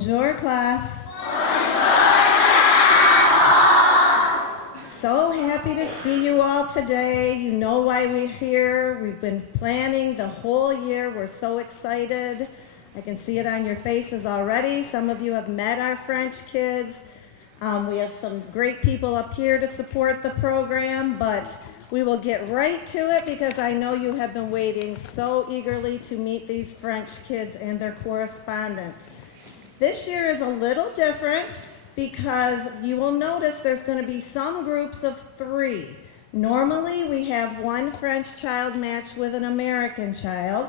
Bonjour, class. So happy to see you all today. You know why we're here. We've been planning the whole year. We're so excited. I can see it on your faces already. Some of you have met our French kids. We have some great people up here to support the program, but we will get right to it because I know you have been waiting so eagerly to meet these French kids and their correspondents. This year is a little different because you will notice there's going to be some groups of 3. Normally we have one French child matched with an American child,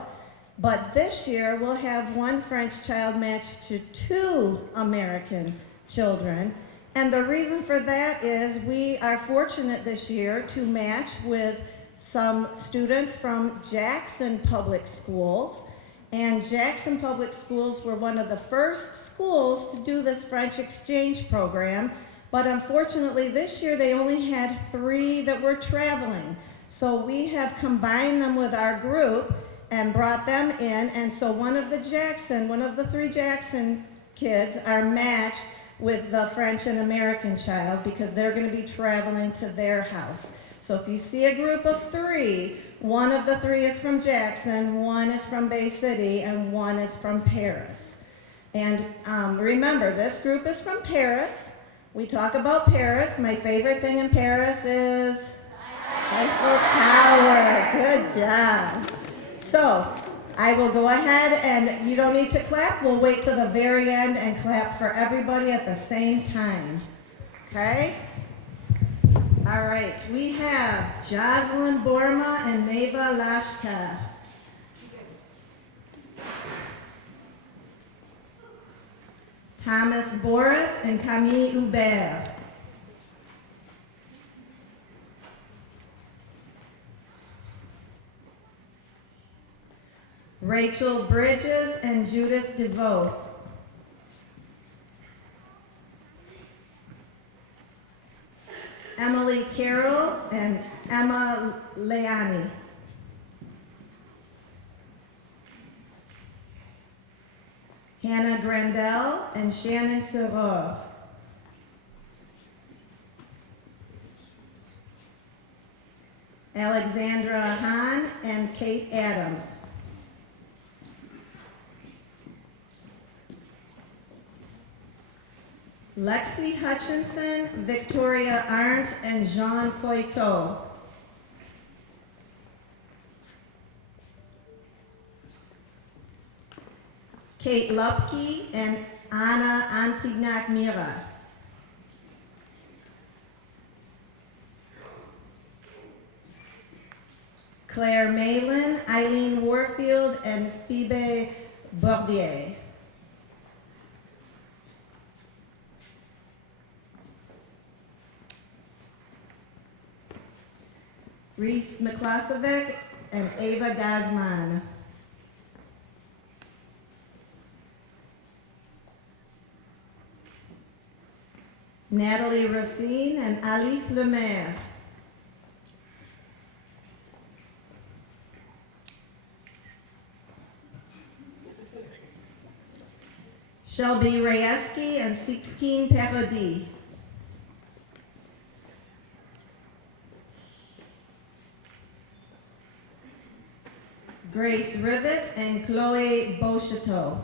but this year we'll have one French child matched to 2 American children. And the reason for that is we are fortunate this year to match with some students from Jackson Public Schools. And Jackson Public Schools were one of the first schools to do this French exchange program, but unfortunately this year they only had 3 that were traveling. So we have combined them with our group and brought them in, and so one of the 3 Jackson kids are matched with the French and American child because they're going to be traveling to their house. So if you see a group of 3, one of the 3 is from Jackson, 1 is from Bay City, and 1 is from Paris. And remember, this group is from Paris. We talk about Paris. My favorite thing in Paris is Eiffel Tower. Good job. So I will go ahead, and you don't need to clap. We'll wait till the very end and clap for everybody at the same time. Okay? All right, we have Jocelyn Borma and Neva Lashka. Thomas Boris and Camille Hubert. Rachel Bridges and Judith DeVoe. Emily Carroll and Emma Leani. Hannah Grandel and Shannon Soror. Alexandra Hahn and Kate Adams. Lexi Hutchinson, Victoria Arndt, and Jean Coiteau. Kate Lupke and Anna Antignac-Mira. Claire Malin, Eileen Warfield, and Phoebe Bordier. Reese Miklasevic and Ava Gazman. Natalie Racine and Alice Lemaire. Shelby Rayeski and Sixtine Parodi. Grace Rivet and Chloe Beaucheteau.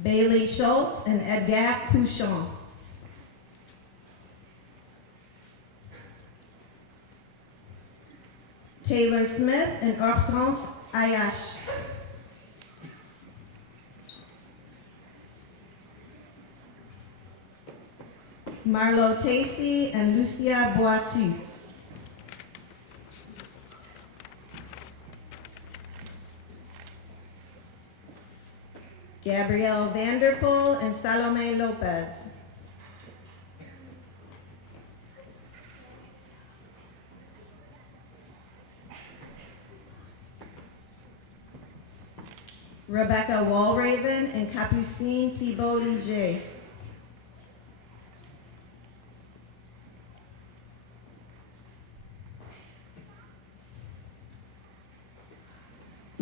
Bailey Schultz and Edgar Couchon. Taylor Smith and Hortense Ayash. Marlo Tacey and Lucia Boitou. Gabrielle Vanderpool and Salome Lopez. Rebecca Walraven and Capucine Thibault-Liger.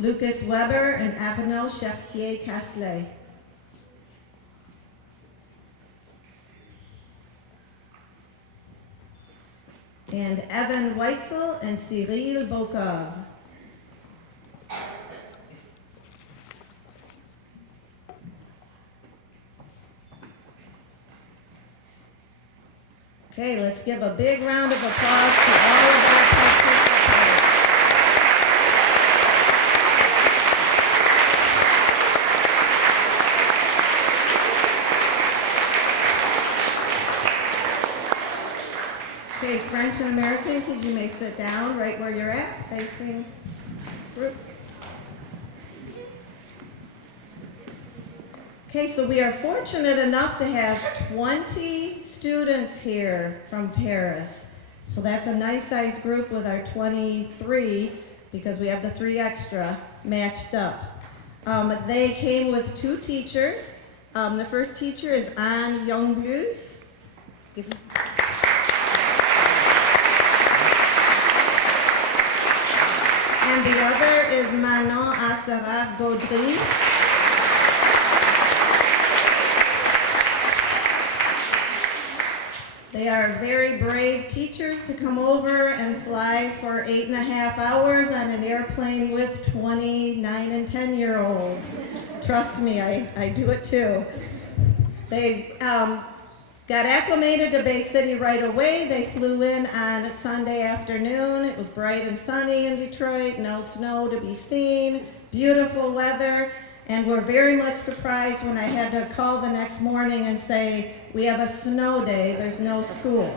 Lucas Weber and Arnaud Chartier-Caslet. And Evan Weitzel and Cyril Bokov. Okay, let's give a big round of applause to all of our participants. Okay, French and American, kids, you may sit down right where you're at, facing group. Okay, so we are fortunate enough to have 20 students here from Paris. So that's a nice sized group with our 23, because we have the 3 extra matched up. They came with 2 teachers. The first teacher is Anne Youngbluth. And the other is Manon Assaraf-Gaudry. They are very brave teachers to come over and fly for 8.5 hours on an airplane with 20, 9, and 10-year-olds. Trust me, I do it too. They got acclimated to Bay City right away. They flew in on a Sunday afternoon. It was bright and sunny in Detroit, no snow to be seen, beautiful weather, and were very much surprised when I had to call the next morning and say, we have a snow day, there's no school,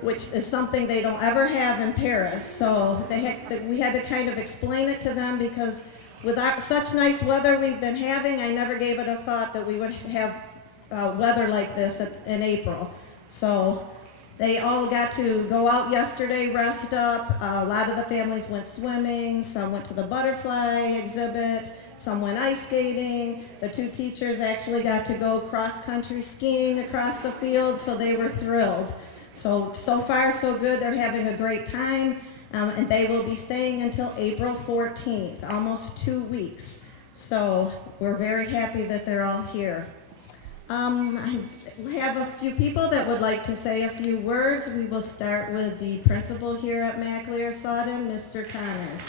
which is something they don't ever have in Paris. So we had to kind of explain it to them, because with such nice weather we've been having, I never gave it a thought that we would have weather like this in April. So they all got to go out yesterday, rest up. A lot of the families went swimming, some went to the butterfly exhibit, some went ice skating. The 2 teachers actually got to go cross-country skiing across the field, so they were thrilled. So far so good. They're having a great time, and they will be staying until April 14th, almost 2 weeks. So we're very happy that they're all here. I have a few people that would like to say a few words. We will start with the principal here at McAlear-Sawden, Mr. Connors.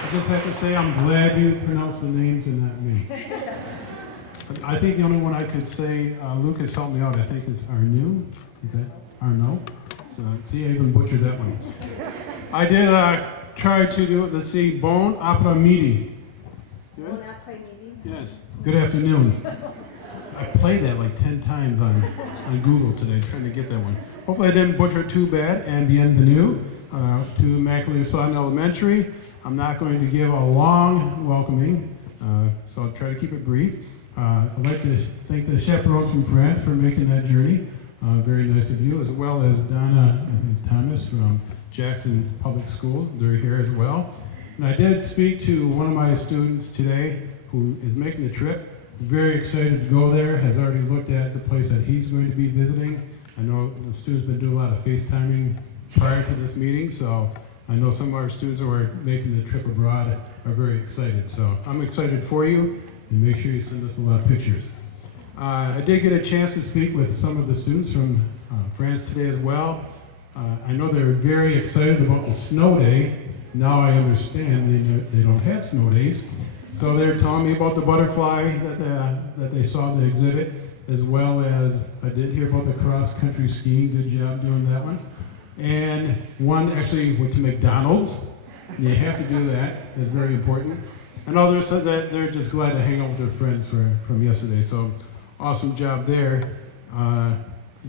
I just have to say I'm glad you pronounced the names and not me. I think the only one I could say, Lucas helped me out, I think is Arnaud. Is that Arnaud? So, see, I even butchered that one. I did try to do it, let's see, bon après-midi. Bon après-midi. Yes, good afternoon. I played that like 10 times on Google today, trying to get that one. Hopefully I didn't butcher it too bad, and bienvenue to McAlear-Sawden Elementary. I'm not going to give a long welcoming, so I'll try to keep it brief. I'd like to thank the chaperones from France for making that journey. Very nice of you, as well as Donna and Thomas from Jackson Public Schools. They're here as well. And I did speak to one of my students today who is making the trip. Very excited to go there, has already looked at the place that he's going to be visiting. I know the students been doing a lot of FaceTiming prior to this meeting, so I know some of our students who are making the trip abroad are very excited. So I'm excited for you, and make sure you send us a lot of pictures. I did get a chance to speak with some of the students from France today as well. I know they're very excited about the snow day. Now I understand they don't have snow days. So they're telling me about the butterfly that they saw in the exhibit, as well as I did hear about the cross-country skiing. Good job doing that one. And one actually went to McDonald's. You have to do that. It's very important. And others said that they're just glad to hang out with their friends from yesterday. So awesome job there. I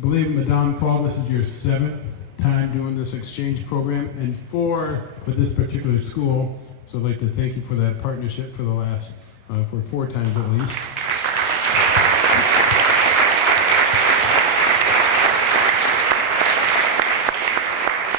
believe, Madame Fall, this is your 7th time doing this exchange program, and 4 with this particular school. So I'd like to thank you for that partnership for the last, for 4 times at least.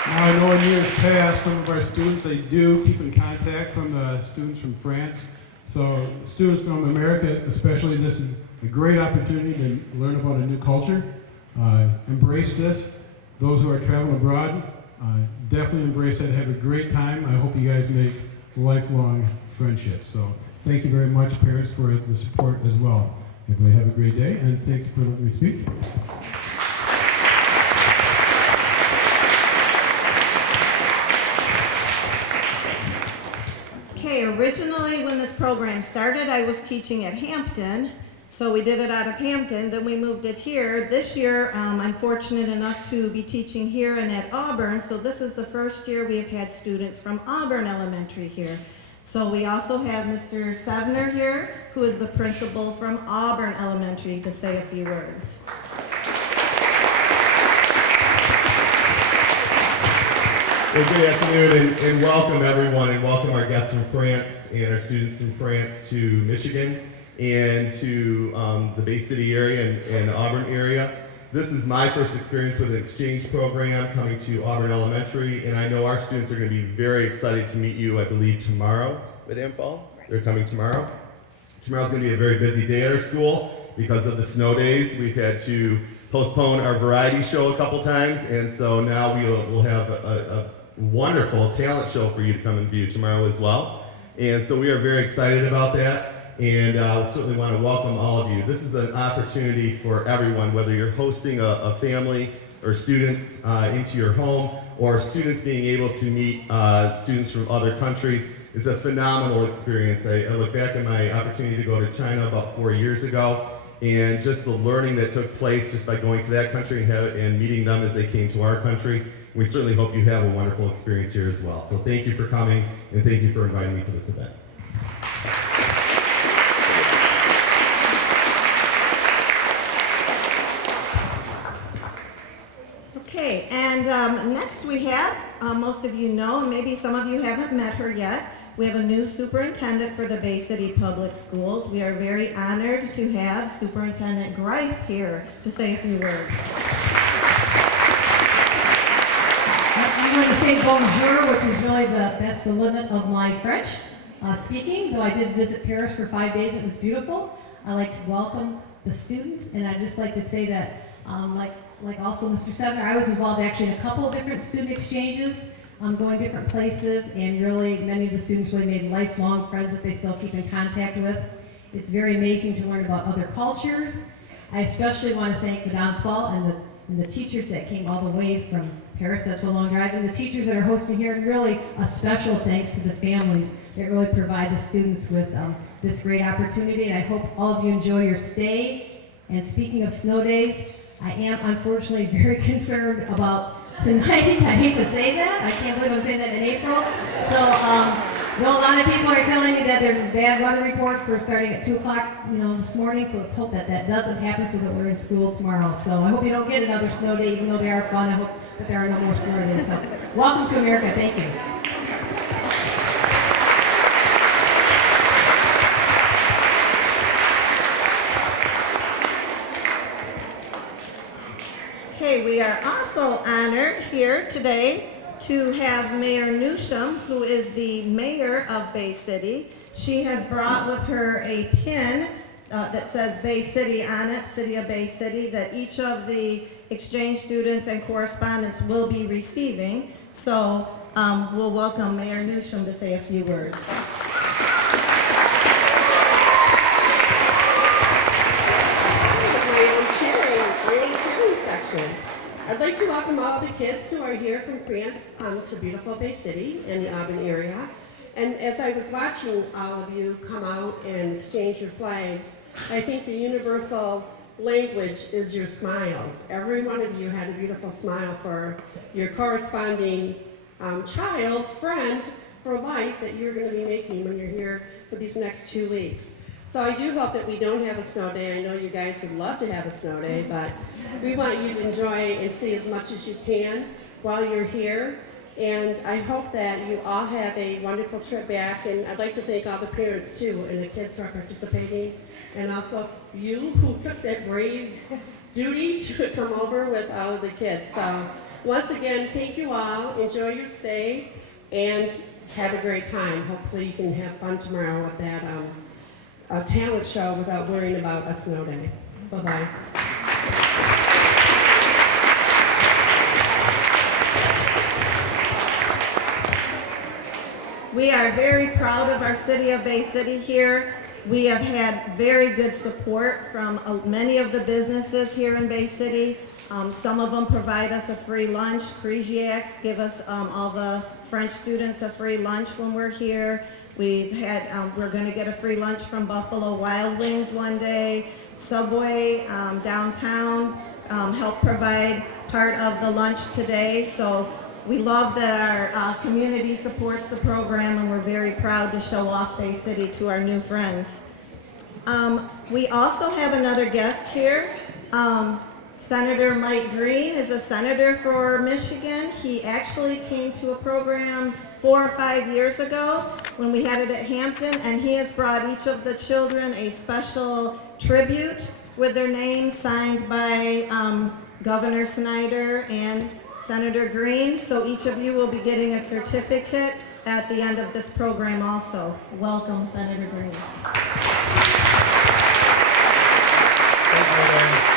Now I know in years past, some of our students, they do keep in contact from the students from France. So students from America, especially, this is a great opportunity to learn about a new culture. Embrace this. Those who are traveling abroad, definitely embrace it. Have a great time. I hope you guys make lifelong friendships. So thank you very much, parents, for the support as well. Everybody have a great day, and thank you for letting me speak. Okay, originally when this program started, I was teaching at Hampton, so we did it out of Hampton, then we moved it here. This year, I'm fortunate enough to be teaching here and at Auburn, so this is the first year we have had students from Auburn Elementary here. So we also have Mr. Sevner here, who is the principal from Auburn Elementary, to say a few words. Well, good afternoon and welcome everyone, and welcome our guests from France and our students from France to Michigan and to the Bay City area and Auburn area. This is my first experience with an exchange program coming to Auburn Elementary, and I know our students are going to be very excited to meet you, I believe, tomorrow. Madame Fall? They're coming tomorrow. Tomorrow's going to be a very busy day at our school because of the snow days. We've had to postpone our variety show a couple times, and so now we'll have a wonderful talent show for you to come and view tomorrow as well. And so we are very excited about that. And we certainly want to welcome all of you. This is an opportunity for everyone, whether you're hosting a family or students into your home, or students being able to meet students from other countries. It's a phenomenal experience. I look back at my opportunity to go to China about 4 years ago, and just the learning that took place just by going to that country and meeting them as they came to our country. We certainly hope you have a wonderful experience here as well. So thank you for coming, and thank you for inviting me to this event. Okay, and next we have, most of you know, maybe some of you haven't met her yet, we have a new superintendent for the Bay City Public Schools. We are very honored to have Superintendent Greif here to say a few words. I'm going to say bonjour, which is really that's the limit of my French speaking, though I did visit Paris for 5 days. It was beautiful. I like to welcome the students, and I'd just like to say that, like also Mr. Sevner, I was involved actually in a couple of different student exchanges, going different places, and really many of the students really made lifelong friends that they still keep in contact with. It's very amazing to learn about other cultures. I especially want to thank Madame Fall and the teachers that came all the way from Paris. That's a long drive, and the teachers that are hosting here, and really a special thanks to the families that really provide the students with this great opportunity. And I hope all of you enjoy your stay. And speaking of snow days, I am unfortunately very concerned about tonight. I hate to say that. I can't believe I'm saying that in April. So, well, a lot of people are telling me that there's a bad weather report for starting at 2 o'clock, this morning. So let's hope that that doesn't happen, so that we're in school tomorrow. So I hope you don't get another snow day, even though they are fun. I hope that there are no more snow days. So, welcome to America. Thank you. Okay, we are also honored here today to have Mayor Newsham, who is the mayor of Bay City. She has brought with her a pin that says Bay City on it, City of Bay City, that each of the exchange students and correspondents will be receiving. So we'll welcome Mayor Newsham to say a few words. I'd like to welcome all the kids who are here from France to beautiful Bay City and the Auburn area. And as I was watching all of you come out and exchange your flags, I think the universal language is your smiles. Every one of you had a beautiful smile for your corresponding child, friend for life that you're going to be making when you're here for these next 2 weeks. So I do hope that we don't have a snow day. I know you guys would love to have a snow day, but we want you to enjoy and see as much as you can while you're here. And I hope that you all have a wonderful trip back. And I'd like to thank all the parents too, and the kids who are participating, and also you who took that brave duty to come over with all of the kids. So once again, thank you all. Enjoy your stay and have a great time. Hopefully you can have fun tomorrow with that talent show without worrying about a snow day. Bye-bye. are very proud of our city of Bay City here. We have had very good support from many of the businesses here in Bay City. Some of them provide us a free lunch. Cresiacs give us all the French students a free lunch when we're here. We've had, we're going to get a free lunch from Buffalo Wild Wings one day. Subway downtown helped provide part of the lunch today. So we love that our community supports the program, and we're very proud to show off Bay City to our new friends. We also have another guest here. Senator Mike Green is a senator for Michigan. He actually came to a program 4 or 5 years ago when we had it at Hampton, and he has brought each of the children a special tribute with their names signed by Governor Snyder and Senator Green. So each of you will be getting a certificate at the end of this program also. Welcome, Senator Green. Thank you, Madam.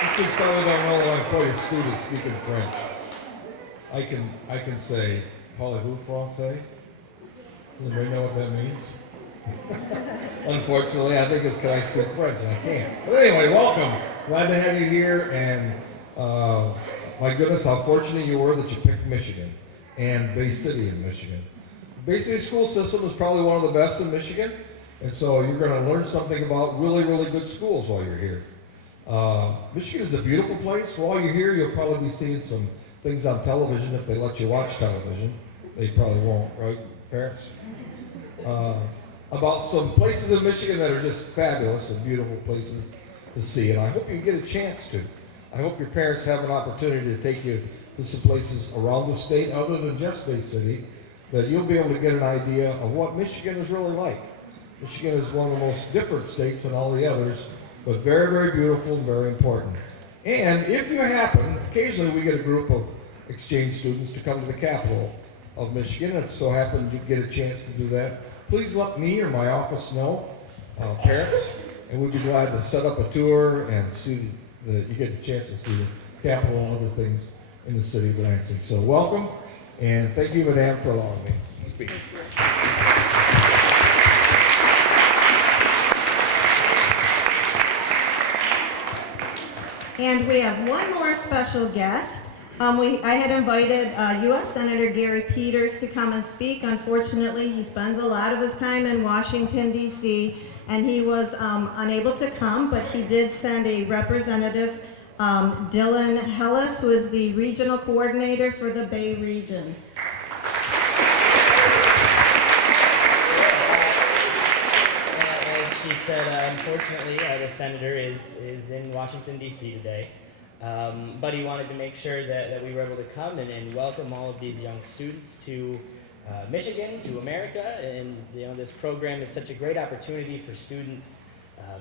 You kids probably don't know that I'm quite a student speaking French. I can say, parlez-vous français? Does anybody know what that means? Unfortunately, I think it's because I speak French and I can't. But anyway, welcome. Glad to have you here, and my goodness, how fortunate you were that you picked Michigan and Bay City in Michigan. Bay City school system is probably one of the best in Michigan, and so you're going to learn something about really, really good schools while you're here. Michigan is a beautiful place. While you're here, you'll probably be seeing some things on television if they let you watch television. They probably won't, right, parents? About some places in Michigan that are just fabulous and beautiful places to see, and I hope you get a chance to. I hope your parents have an opportunity to take you to some places around the state other than just Bay City, that you'll be able to get an idea of what Michigan is really like. Michigan is one of the most different states than all the others, but very, very beautiful and very important. And if you happen, occasionally we get a group of exchange students to come to the capital of Michigan. If so happen you get a chance to do that, please let me or my office know, parents, and we'd be glad to set up a tour and see you get the chance to see the capital and other things in the city of Lansing. So welcome, and thank you, Madam, for allowing me to speak. And we have one more special guest. I had invited U.S. Senator Gary Peters to come and speak. Unfortunately, he spends a lot of his time in Washington, D.C., and he was unable to come, but he did send a representative, Dylan Hellis, who is the regional coordinator for the Bay region. As she said, unfortunately, the senator is in Washington, D.C. today. But he wanted to make sure that we were able to come and welcome all of these young students to Michigan, to America, and this program is such a great opportunity for students,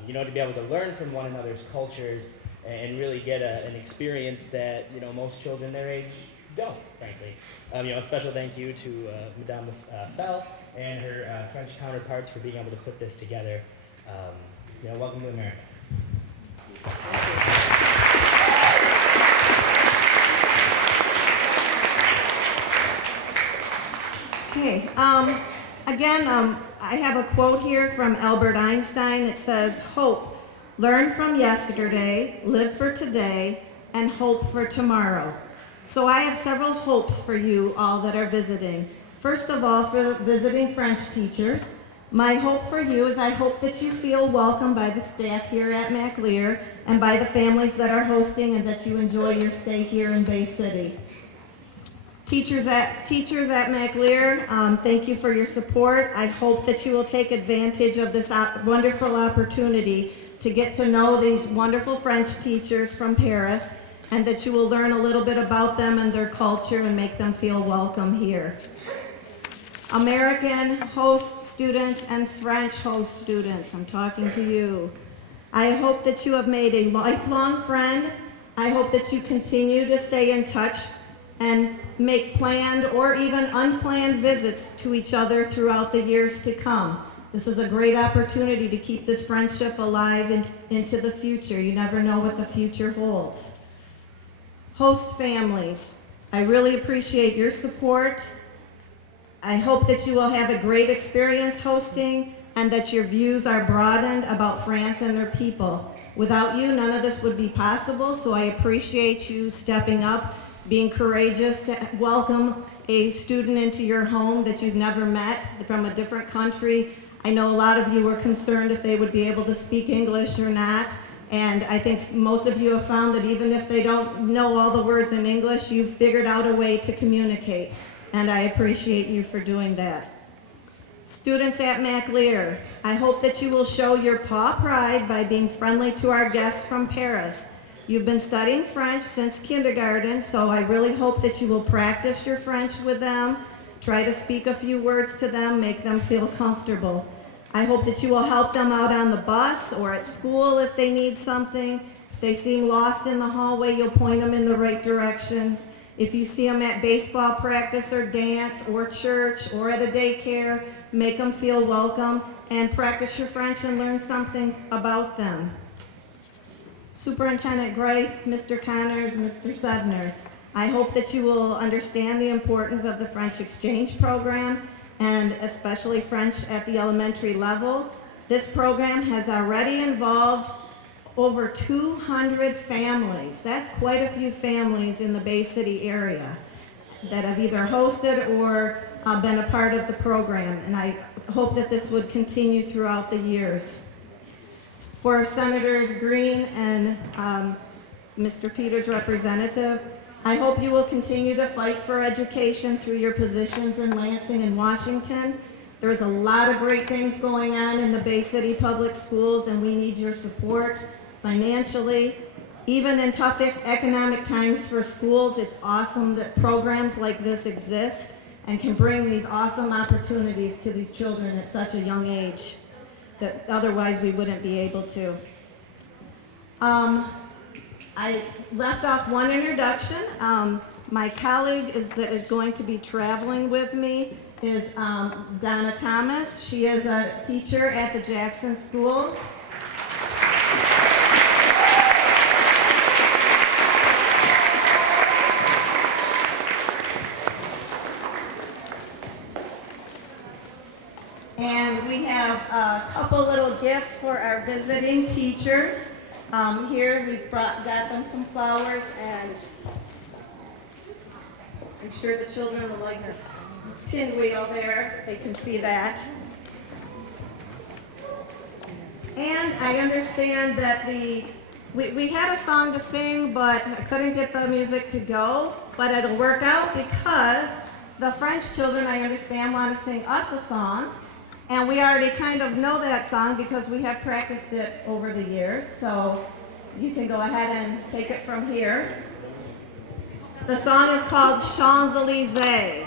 to be able to learn from one another's cultures and really get an experience that most children their age don't, frankly. A special thank you to Madame Fell and her French counterparts for being able to put this together. Welcome to America. Okay, again, I have a quote here from Albert Einstein. It says, "Hope, learn from yesterday, live for today, and hope for tomorrow." So I have several hopes for you all that are visiting. First of all, for visiting French teachers, my hope for you is I hope that you feel welcome by the staff here at McAlear and by the families that are hosting, and that you enjoy your stay here in Bay City. Teachers at McAlear, thank you for your support. I hope that you will take advantage of this wonderful opportunity to get to know these wonderful French teachers from Paris, and that you will learn a little bit about them and their culture and make them feel welcome here. American host students and French host students, I'm talking to you. I hope that you have made a lifelong friend. I hope that you continue to stay in touch and make planned or even unplanned visits to each other throughout the years to come. This is a great opportunity to keep this friendship alive into the future. You never know what the future holds. Host families, I really appreciate your support. I hope that you will have a great experience hosting and that your views are broadened about France and their people. Without you, none of this would be possible, so I appreciate you stepping up, being courageous to welcome a student into your home that you've never met from a different country. I know a lot of you were concerned if they would be able to speak English or not, and I think most of you have found that even if they don't know all the words in English, you've figured out a way to communicate, and I appreciate you for doing that. Students at McAlear, I hope that you will show your paw pride by being friendly to our guests from Paris. You've been studying French since kindergarten, so I really hope that you will practice your French with them, try to speak a few words to them, make them feel comfortable. I hope that you will help them out on the bus or at school if they need something. If they seem lost in the hallway, you'll point them in the right directions. If you see them at baseball practice or dance or church or at a daycare, make them feel welcome and practice your French and learn something about them. Superintendent Greif, Mr. Connors, Mr. Sevner, I hope that you will understand the importance of the French exchange program and especially French at the elementary level. This program has already involved over 200 families. That's quite a few families in the Bay City area that have either hosted or been a part of the program, and I hope that this would continue throughout the years. For Senators Green and Mr. Peters' representative, I hope you will continue to fight for education through your positions in Lansing and Washington. There's a lot of great things going on in the Bay City Public Schools, and we need your support financially. Even in tough economic times for schools, it's awesome that programs like this exist and can bring these awesome opportunities to these children at such a young age that otherwise we wouldn't be able to. I left off one introduction. My colleague that is going to be traveling with me is Donna Thomas. She is a teacher at the Jackson Schools. And we have a couple little gifts for our visiting teachers. Here we've got them some flowers, and I'm sure the children will like the pinwheel there. They can see that. And I understand that we had a song to sing, but I couldn't get the music to go. But it'll work out because the French children, I understand, want to sing us a song. And we already kind of know that song because we have practiced it over the years. So you can go ahead and take it from here. The song is called Champs-Élysées.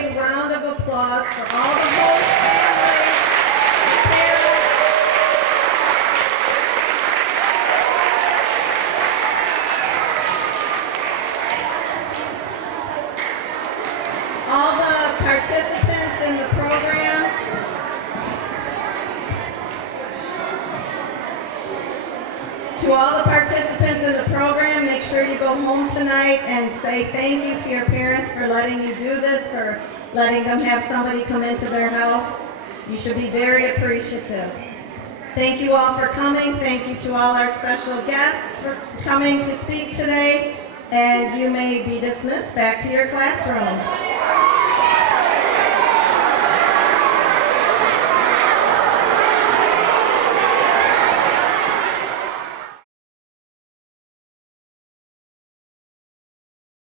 big round of applause for all the host families, the parents. All the participants in the program. To all the participants in the program, make sure you go home tonight and say thank you to your parents for letting you do this, for letting them have somebody come into their house. You should be very appreciative. Thank you all for coming. Thank you to all our special guests for coming to speak today. And you may be dismissed back to your classrooms.